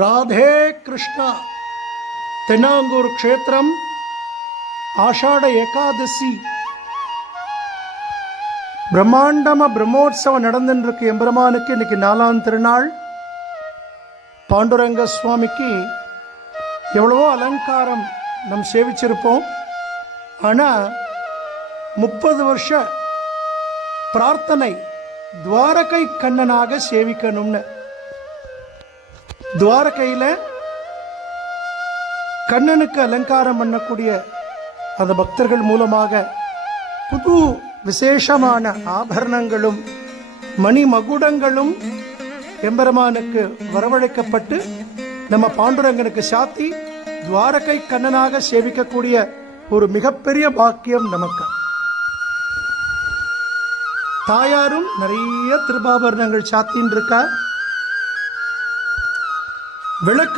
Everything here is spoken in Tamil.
ராதே கிருஷ்ணா. தென்னாங்கூர் க்ஷேத்திரம் ஆஷாட ஏகாதசி பிரம்மாண்டமா பிரம்மோற்சவம் நடந்துருக்கு. எம்பெருமானுக்கு இன்னைக்கு 4ஆம் திருநாள். பாண்டுரங்க சுவாமிக்கு எவ்வளவோ அலங்காரம் நம் சேவிச்சிருப்போம். ஆனால் 30 வருஷ பிரார்த்தனை துவாரகை கண்ணனாக சேவிக்கணும்னு. துவாரகையில் கண்ணனுக்கு அலங்காரம் பண்ணக்கூடிய அந்த பக்தர்கள் மூலமாக புது விசேஷமான ஆபரணங்களும் மணிமகுடங்களும் எம்பெருமானுக்கு வரவழைக்கப்பட்டு நம்ம பாண்டுரங்கனுக்கு சாத்தி துவாரகை கண்ணனாக சேவிக்கக்கூடிய ஒரு மிகப்பெரிய பாக்கியம் நமக்கு. தாயாரும் நிறைய திருபாபரணங்கள் சாத்தின்னு இருக்கா. விளக்கு